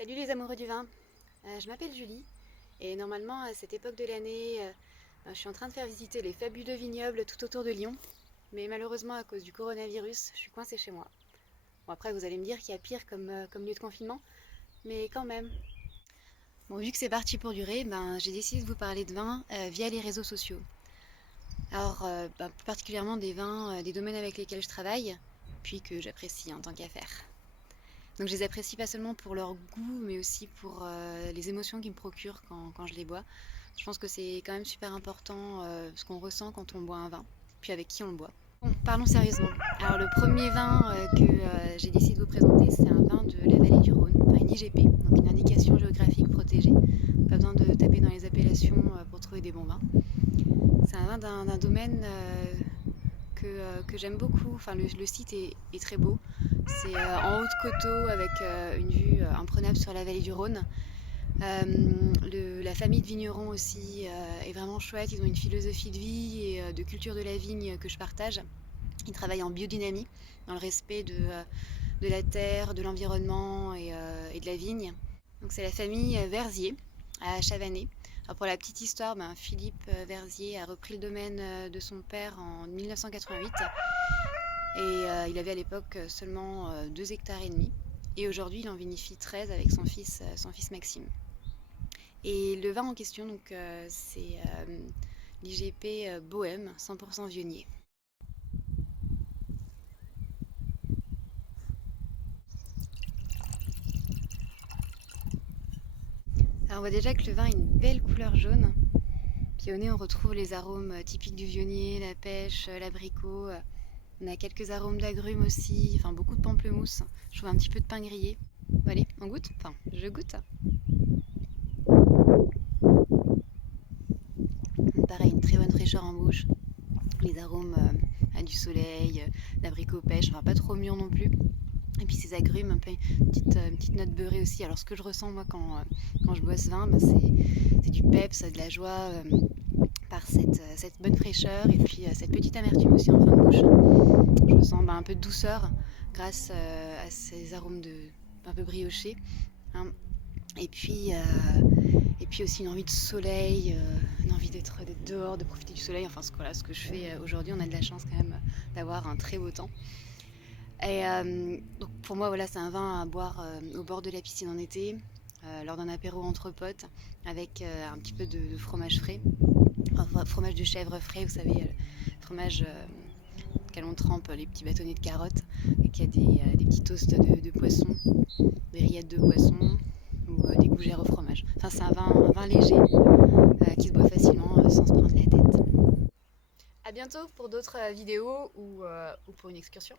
Salut les amoureux du vin, je m'appelle Julie et normalement à cette époque de l'année, je suis en train de faire visiter les fabuleux vignobles tout autour de Lyon, mais malheureusement à cause du coronavirus, je suis coincée chez moi. Bon après vous allez me dire qu'il y a pire comme lieu de confinement, mais quand même. Bon vu que c'est parti pour durer, j'ai décidé de vous parler de vin via les réseaux sociaux. Alors plus particulièrement des vins des domaines avec lesquels je travaille, puis que j'apprécie en tant qu'affaire. Donc je les apprécie pas seulement pour leur goût, mais aussi pour les émotions qu'ils me procurent quand je les bois. Je pense que c'est quand même super important ce qu'on ressent quand on boit un vin, puis avec qui on le boit. Bon, parlons sérieusement. Alors le premier vin que j'ai décidé de vous présenter, c'est un vin de la vallée du Rhône, enfin une IGP, donc une indication géographique protégée. Pas besoin de taper dans les appellations pour trouver des bons vins. C'est un vin d'un domaine que j'aime beaucoup. Enfin, le site est très beau. C'est en haut de coteau avec une vue imprenable sur la vallée du Rhône. La famille de vignerons aussi est vraiment chouette. Ils ont une philosophie de vie et de culture de la vigne que je partage. Ils travaillent en biodynamie, dans le respect de la terre, de l'environnement et de la vigne. Donc c'est la famille Verzier à Chavanay. Alors pour la petite histoire, Philippe Verzier a repris le domaine de son père en 1988 et il avait à l'époque seulement 2 hectares et demi. Et aujourd'hui, il en vinifie 13 avec son fils Maxime. Et le vin en question, c'est l'IGP Bohème, 100% Vionnier. Alors on voit déjà que le vin a une belle couleur jaune. Puis au nez, on retrouve les arômes typiques du vionnier, la pêche, l'abricot. On a quelques arômes d'agrumes aussi, enfin beaucoup de pamplemousse. Je trouve un petit peu de pain grillé. Bon, allez, on goûte? Enfin, je goûte. Pareil, une très bonne fraîcheur en bouche. Les arômes à du soleil, d'abricot pêche, enfin pas trop mûr non plus. Et puis ces agrumes, un peu une petite note beurrée aussi. Alors ce que je ressens moi quand je bois ce vin, c'est du peps, de la joie par cette bonne fraîcheur et puis cette petite amertume aussi en fin de bouche. Je ressens un peu de douceur grâce à ces arômes un peu briochés. Hein. Et puis aussi une envie de soleil, une envie d'être dehors, de profiter du soleil. Enfin, ce que je fais aujourd'hui, on a de la chance quand même d'avoir un très beau temps. Et donc pour moi, voilà, c'est un vin à boire au bord de la piscine en été, lors d'un apéro entre potes, avec un petit peu de fromage frais. Enfin, fromage de chèvre frais, vous savez, fromage auquel on trempe les petits bâtonnets de carottes, et qu'il y a des petits toasts de poisson, des rillettes de poisson ou des gougères au fromage. Enfin, c'est un vin léger qui se boit facilement sans se prendre la tête. A bientôt pour d'autres vidéos ou pour une excursion.